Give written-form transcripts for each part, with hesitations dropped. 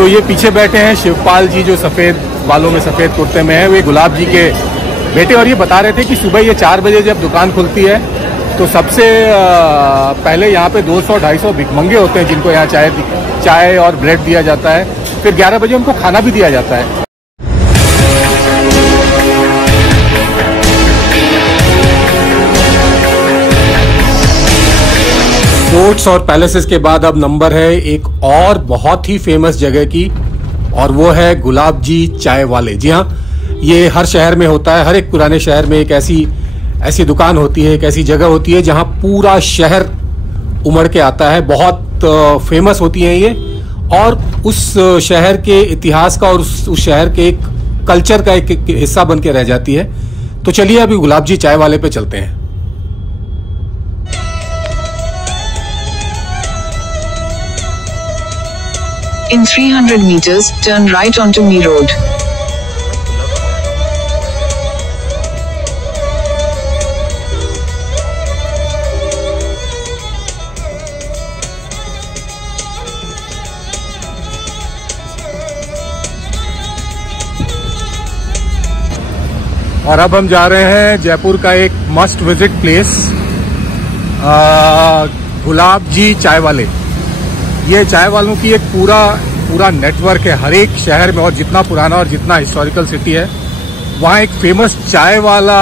तो ये पीछे बैठे हैं शिवपाल जी, जो सफ़ेद बालों में सफ़ेद कुर्ते में है, वे गुलाब जी के बेटे। और ये बता रहे थे कि सुबह ये 4 बजे जब दुकान खुलती है तो सबसे पहले यहाँ पे 200-250 भिखमंगे होते हैं जिनको यहाँ चाय और ब्रेड दिया जाता है। फिर 11 बजे उनको खाना भी दिया जाता है। फोर्ट्स और पैलेसेस के बाद अब नंबर है एक और बहुत ही फेमस जगह की, और वो है गुलाब जी चाय वाले। जी हाँ, ये हर शहर में होता है। हर एक पुराने शहर में एक ऐसी दुकान होती है, एक ऐसी जगह होती है जहाँ पूरा शहर उमड़ के आता है। बहुत फेमस होती हैं ये, और उस शहर के इतिहास का और उस शहर के एक कल्चर का एक हिस्सा बन के रह जाती है। तो चलिए अभी गुलाब जी चाय वाले पे चलते हैं। In 300 meters, turn right onto Me Road. और अब हम जा रहे हैं जयपुर का एक मस्ट विजिट प्लेस, गुलाब जी चाय वाले। ये चाय वालों की एक पूरा नेटवर्क है हर एक शहर में, और जितना पुराना और जितना हिस्टोरिकल सिटी है वहाँ एक फेमस चाय वाला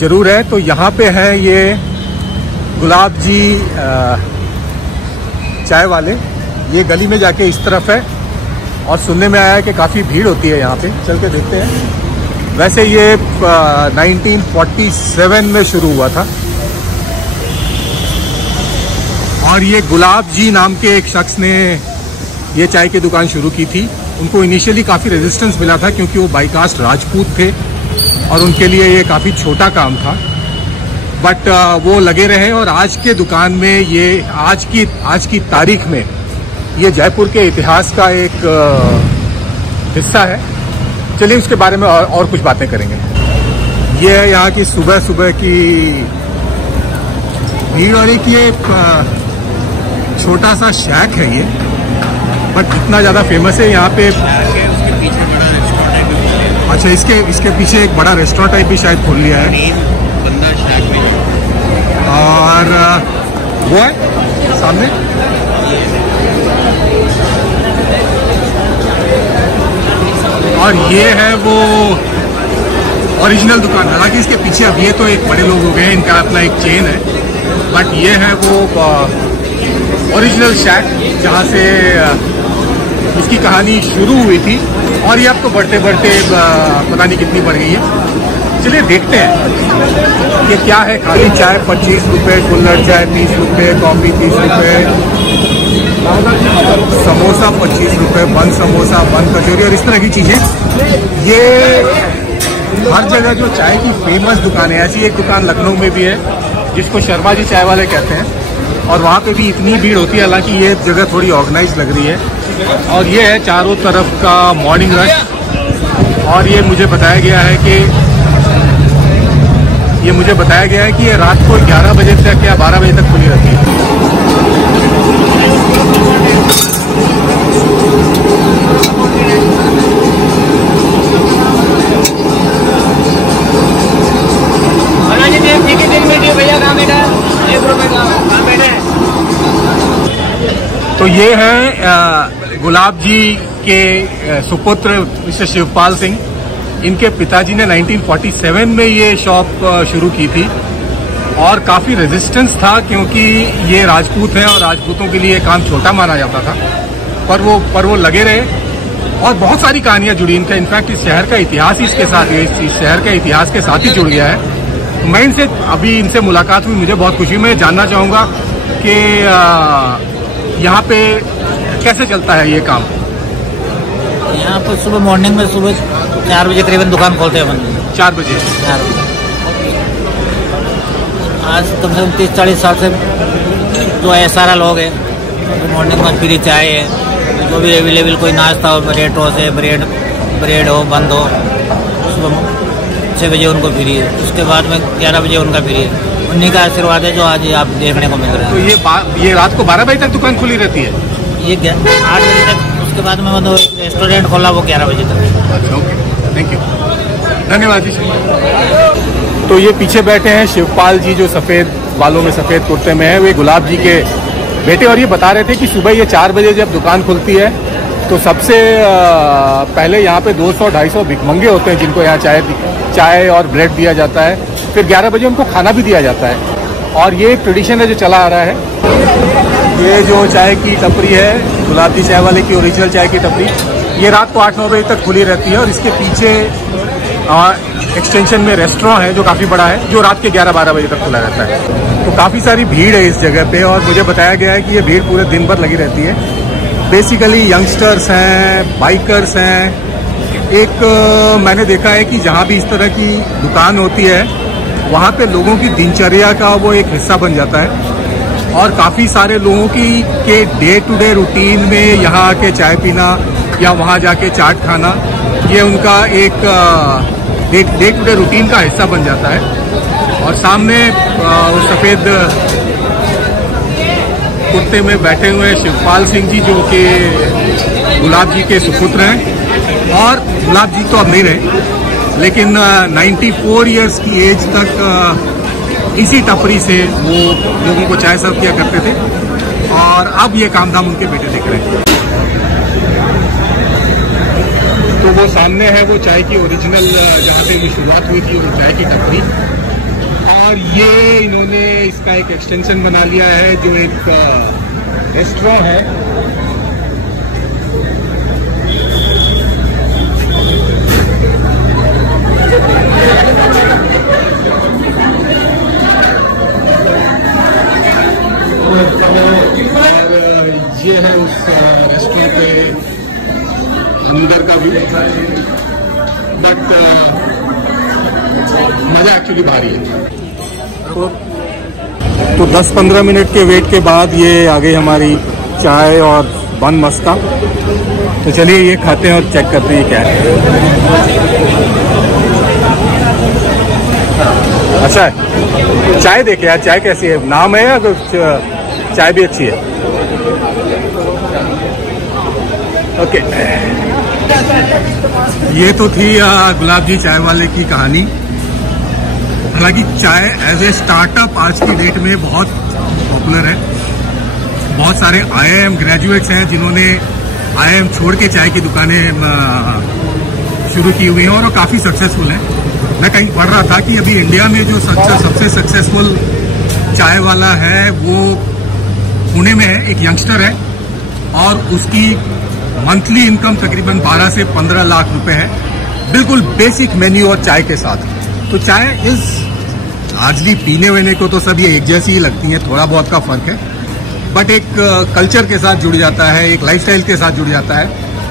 जरूर है। तो यहाँ पे है ये गुलाब जी चाय वाले। ये गली में जाके इस तरफ है, और सुनने में आया है कि काफ़ी भीड़ होती है यहाँ पे। चल के देखते हैं। वैसे ये 1947 में शुरू हुआ था, और ये गुलाब जी नाम के एक शख्स ने ये चाय की दुकान शुरू की थी। उनको इनिशियली काफ़ी रेजिस्टेंस मिला था क्योंकि वो बाईकास्ट राजपूत थे और उनके लिए ये काफ़ी छोटा काम था, बट वो लगे रहे। और आज के दुकान में ये आज की तारीख में ये जयपुर के इतिहास का एक हिस्सा है। चलिए उसके बारे में और कुछ बातें करेंगे। ये है यहाँ की सुबह की भीड़, और एक ये छोटा सा शैक है ये, बट इतना ज़्यादा फेमस है यहाँ पे। उसके पीछे बड़ा रेस्टोरेंट है। अच्छा, इसके पीछे एक बड़ा रेस्टोरेंट टाइप भी शायद खोल लिया है। बंदा शैक में, और वो है सामने। और ये है वो ओरिजिनल दुकान। हालांकि इसके पीछे अब ये तो एक बड़े लोग हो गए, इनका अपना एक चेन है, बट ये है वो ओरिजिनल शैक जहाँ से इसकी कहानी शुरू हुई थी। और ये अब तो बढ़ते पता नहीं कितनी बढ़ गई है। चलिए देखते हैं ये क्या है। खाली चाय 25 रुपये, कुल्हड़ चाय 30 रुपये, कॉफ़ी 30 रुपये, समोसा 25 रुपये, बन समोसा, बन कचौरी और इस तरह की चीज़ें। ये हर जगह जो चाय की फेमस दुकान है, ऐसी एक दुकान लखनऊ में भी है जिसको शर्मा जी चाय वाले कहते हैं, और वहाँ पे भी इतनी भीड़ होती है। हालांकि ये जगह थोड़ी ऑर्गेनाइज लग रही है। और ये है चारों तरफ का मॉर्निंग रश, और ये मुझे बताया गया है कि ये रात को 11 बजे तक या 12 बजे तक खुली रहती है। तो ये है गुलाब जी के सुपुत्र मिस्टर शिवपाल सिंह। इनके पिताजी ने 1947 में ये शॉप शुरू की थी, और काफ़ी रेजिस्टेंस था क्योंकि ये राजपूत हैं और राजपूतों के लिए काम छोटा माना जाता था, पर वो लगे रहे। और बहुत सारी कहानियाँ जुड़ी इनका। इनफैक्ट इस शहर का इतिहास ही इसके साथ, इस शहर के इतिहास के साथ ही जुड़ गया है। मैं इनसे मुलाकात हुई, मुझे बहुत खुशी। मैं जानना चाहूँगा कि यहाँ पे कैसे चलता है ये काम। यहाँ पर सुबह मॉर्निंग में सुबह 4 बजे करीबन दुकान खोलते हैं अपन। 4 बजे। आज कम से कम 30-40 साल से जो है सारा लोग है, तो मॉर्निंग में फ्री चाय है, जो भी अवेलेबल कोई नाश्ता हो, ब्रेड टोस्ट है, ब्रेड हो, बंद हो, सुबह 6 बजे उनको फ्री है। उसके बाद में 11 बजे उनका फ्री है। उन्हीं का आशीर्वाद है जो आज आप देखने को मिल रहा है। तो ये रात को 12 बजे तक दुकान खुली रहती है? ये 8 बजे तक उसके बाद में मतलब रेस्टोरेंट खोला वो 11 बजे तक। अच्छा, ओके, थैंक यू, धन्यवाद जी। तो ये पीछे बैठे हैं शिवपाल जी, जो सफ़ेद बालों में सफ़ेद कुर्ते में है, वे गुलाब जी के बेटे। और ये बता रहे थे कि सुबह ये 4 बजे जब दुकान खुलती है तो सबसे पहले यहाँ पे 200-250 भिखमंगे होते हैं जिनको यहाँ चाय और ब्रेड दिया जाता है। फिर 11 बजे उनको खाना भी दिया जाता है। और ये एक ट्रेडिशन है जो चला आ रहा है। ये जो चाय की टपरी है, गुलाब जी चाय वाले की ओरिजिनल चाय की टपरी, ये रात को 8-9 बजे तक खुली रहती है। और इसके पीछे एक्सटेंशन में रेस्टोरेंट है जो काफ़ी बड़ा है, जो रात के 11-12 बजे तक खुला रहता है। तो काफ़ी सारी भीड़ है इस जगह पे। और मुझे बताया गया है कि ये भीड़ पूरे दिन भर लगी रहती है। बेसिकली यंगस्टर्स हैं, बाइकर्स हैं। एक मैंने देखा है कि जहाँ भी इस तरह की दुकान होती है वहाँ पे लोगों की दिनचर्या का वो एक हिस्सा बन जाता है। और काफ़ी सारे लोगों की के डे टू डे रूटीन में यहाँ आके चाय पीना या वहाँ जाके चाट खाना, ये उनका एक डे टू डे रूटीन का हिस्सा बन जाता है। और सामने सफ़ेद कुर्ते में बैठे हुए शिवपाल सिंह जी, जो कि गुलाब जी के सुपुत्र हैं। और गुलाब जी तो अब नहीं रहे, लेकिन 94 इयर्स की एज तक इसी टपरी से वो लोगों को चाय सर्व किया करते थे। और अब ये काम धाम उनके बेटे देख रहे हैं। तो वो सामने है वो चाय की ओरिजिनल, जहाँ से वो शुरुआत हुई थी, वो चाय की टपरी। और ये इन्होंने इसका एक एक्सटेंशन बना लिया है जो एक रेस्टोरेंट है। और ये है उस रेस्टोरेंट के अंदर का व्यू। बट मजा एक्चुअली भारी है। तो 10-15 मिनट के वेट के बाद ये आ गई हमारी चाय और बन मस्का। तो चलिए ये खाते हैं और चेक करते हैं क्या है। अच्छा है, चाय देखे यार, चाय कैसी है, नाम है या कुछ, चाय भी अच्छी है। ओके, ये तो थी गुलाब जी चाय वाले की कहानी। हालांकि चाय एज ए स्टार्टअप आज की डेट में बहुत पॉपुलर है। बहुत सारे IIM ग्रेजुएट्स हैं जिन्होंने IIM छोड़ के चाय की दुकानें शुरू की हुई हैं और वो काफ़ी सक्सेसफुल हैं। मैं कहीं पढ़ रहा था कि अभी इंडिया में जो सबसे सक्सेसफुल चाय वाला है वो पुणे में है, एक यंगस्टर है। और उसकी मंथली इनकम तकरीबन 12 से 15 लाख रुपए है, बिल्कुल बेसिक मेन्यू और चाय के साथ। तो चाय इज लार्जली पीने वीने को तो सब ये एक जैसी ही लगती है, थोड़ा बहुत का फर्क है, बट एक कल्चर के साथ जुड़ जाता है, एक लाइफस्टाइल के साथ जुड़ जाता है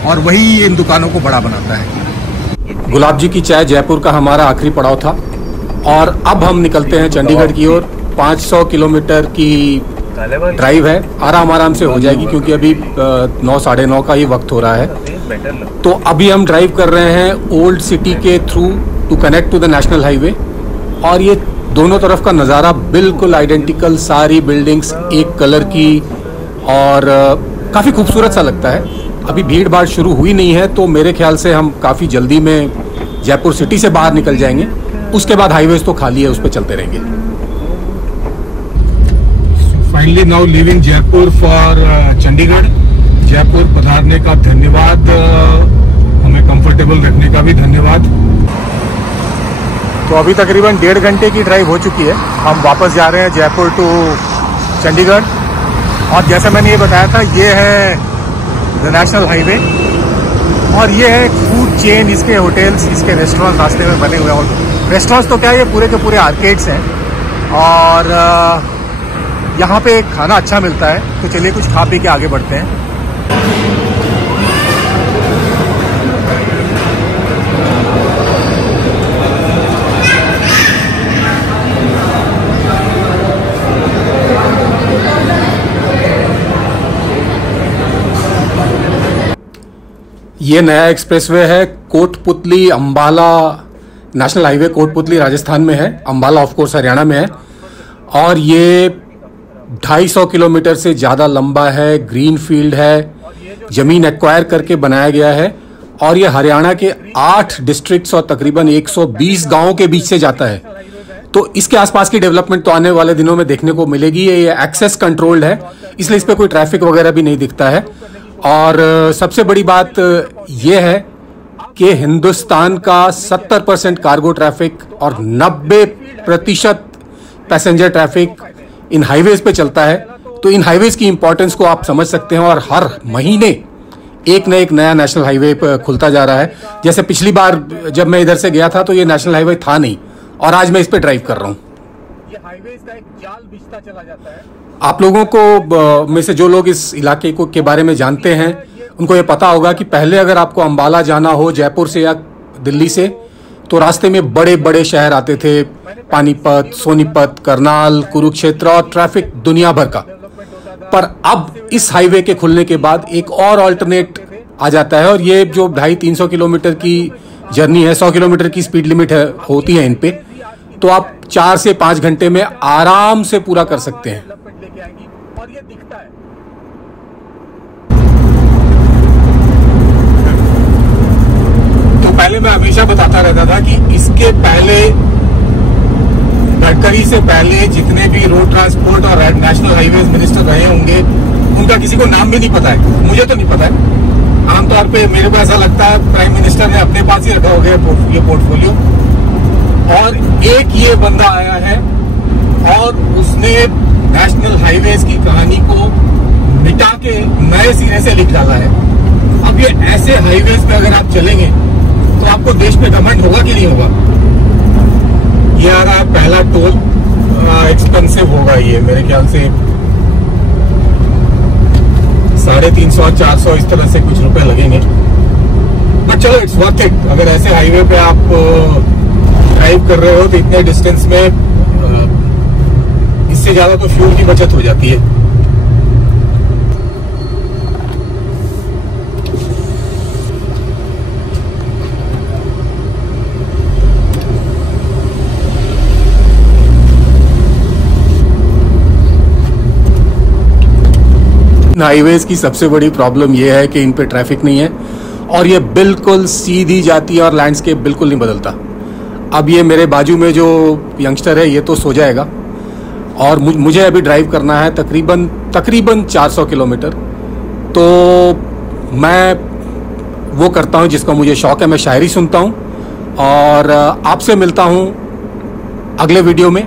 और वही इन दुकानों को बड़ा बनाता है। गुलाब जी की चाय जयपुर का हमारा आखिरी पड़ाव था और अब हम निकलते हैं चंडीगढ़ की ओर। 500 किलोमीटर की ड्राइव है, आराम से हो जाएगी क्योंकि अभी 9-9:30 का ही वक्त हो रहा है। तो अभी हम ड्राइव कर रहे हैं ओल्ड सिटी के through to connect to the national highway. और ये दोनों तरफ का नज़ारा बिल्कुल आइडेंटिकल, सारी बिल्डिंग्स एक कलर की और काफ़ी खूबसूरत सा लगता है। अभी भीड़ भाड़ शुरू हुई नहीं है तो मेरे ख्याल से हम काफ़ी जल्दी में जयपुर सिटी से बाहर निकल जाएंगे। उसके बाद हाईवेज तो खाली है, उस पर चलते रहेंगे। Finally now living Jaipur for Chandigarh. Jaipur पधारने का धन्यवाद, हमें कंफर्टेबल रखने का भी धन्यवाद। तो अभी तकरीबन 1.5 घंटे की ड्राइव हो चुकी है। हम वापस जा रहे हैं जयपुर टू चंडीगढ़। और जैसा मैंने ये बताया था, ये है द नेशनल हाईवे और ये है फूड चेन। इसके होटल्स, इसके रेस्टोरेंट रास्ते में बने हुए हैं। और रेस्टोरेंट्स तो क्या, ये पूरे के पूरे आर्केड्स हैं और यहाँ पे खाना अच्छा मिलता है। तो चलिए कुछ खा पी के आगे बढ़ते हैं। ये नया एक्सप्रेसवे है, कोटपुतली अंबाला नेशनल हाईवे, कोटपुतली राजस्थान में है, अंबाला ऑफ कोर्स हरियाणा में है। और ये 250 किलोमीटर से ज़्यादा लंबा है, ग्रीन फील्ड है। जमीन एक्वायर करके बनाया गया है और ये हरियाणा के 8 डिस्ट्रिक्ट्स और तकरीबन 120 गांवों के बीच से जाता है। तो इसके आसपास की डेवलपमेंट तो आने वाले दिनों में देखने को मिलेगी। ये एक्सेस कंट्रोल्ड है, इसलिए इस पर कोई ट्रैफिक वगैरह भी नहीं दिखता है। और सबसे बड़ी बात ये है कि हिंदुस्तान का 70% कार्गो ट्रैफिक और 90% पैसेंजर ट्रैफिक इन हाईवेज पे चलता है। तो इन हाईवेज की इंपॉर्टेंस को आप समझ सकते हैं। और हर महीने एक न एक नया नेशनल हाईवे खुलता जा रहा है। जैसे पिछली बार जब मैं इधर से गया था तो ये नेशनल हाईवे था नहीं, और आज मैं इस पे ड्राइव कर रहा हूँ। ये हाईवेज का एक जाल बिछता चला जाता है। आप लोगों को में से जो लोग इस इलाके को के बारे में जानते हैं उनको ये पता होगा कि पहले अगर आपको अंबाला जाना हो जयपुर से या दिल्ली से, तो रास्ते में बड़े बड़े शहर आते थे, पानीपत, सोनीपत, करनाल, कुरुक्षेत्र, और ट्रैफिक दुनिया भर का। पर अब इस हाईवे के खुलने के बाद एक और अल्टरनेट आ जाता है, और ये जो 250-300 किलोमीटर की जर्नी है, 100 किलोमीटर की स्पीड लिमिट होती है इन पे, तो आप 4 से 5 घंटे में आराम से पूरा कर सकते हैं। तो पहले मैं हमेशा बताता रहता था कि इसके पहले, गडकरी से पहले जितने भी रोड ट्रांसपोर्ट और नेशनल हाईवेज मिनिस्टर रहे होंगे उनका किसी को नाम भी नहीं पता है। मुझे तो नहीं पता है। आमतौर पे मेरे को ऐसा लगता है प्राइम मिनिस्टर ने अपने पास ही रखा हो गया ये पोर्टफोलियो, और एक ये बंदा आया है और उसने नेशनल हाईवेज की कहानी को मिटा के नए सिरे से लिख डाला है। अब ये ऐसे हाईवेज पे अगर आप चलेंगे तो आपको देश पे घमंड होगा कि नहीं होगा। ये आ रहा है पहला टोल, एक्सपेंसिव होगा ये मेरे ख्याल से 350-400 इस तरह से कुछ रुपए लगेंगे। बट चलो इट्स वर्थ इट। अगर ऐसे हाईवे पे आप ड्राइव कर रहे हो तो इतने डिस्टेंस में इससे ज्यादा तो फ्यूल की बचत हो जाती है। हाईवेज की सबसे बड़ी प्रॉब्लम यह है कि इन पे ट्रैफिक नहीं है और ये बिल्कुल सीधी जाती है और लैंडस्केप बिल्कुल नहीं बदलता। अब ये मेरे बाजू में जो यंगस्टर है ये तो सो जाएगा, और मुझे अभी ड्राइव करना है तकरीबन 400 किलोमीटर। तो मैं वो करता हूँ जिसका मुझे शौक है, मैं शायरी सुनता हूँ। और आपसे मिलता हूँ अगले वीडियो में।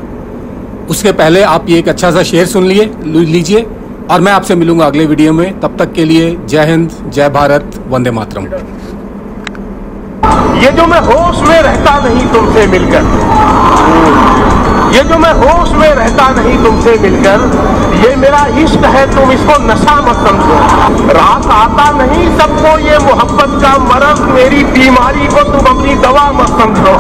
उसके पहले आप ये एक अच्छा सा शेर सुन लीजिए और मैं आपसे मिलूंगा अगले वीडियो में। तब तक के लिए जय हिंद, जय भारत, वंदे मातरम। ये जो मैं होश में रहता नहीं तुमसे मिलकर, ये जो मैं होश में रहता नहीं तुमसे मिलकर, ये मेरा इश्क है तुम इसको नशा मत समझो। रात आता नहीं सबको ये मोहब्बत का मरज, मेरी बीमारी को तुम अपनी दवा मत समझो।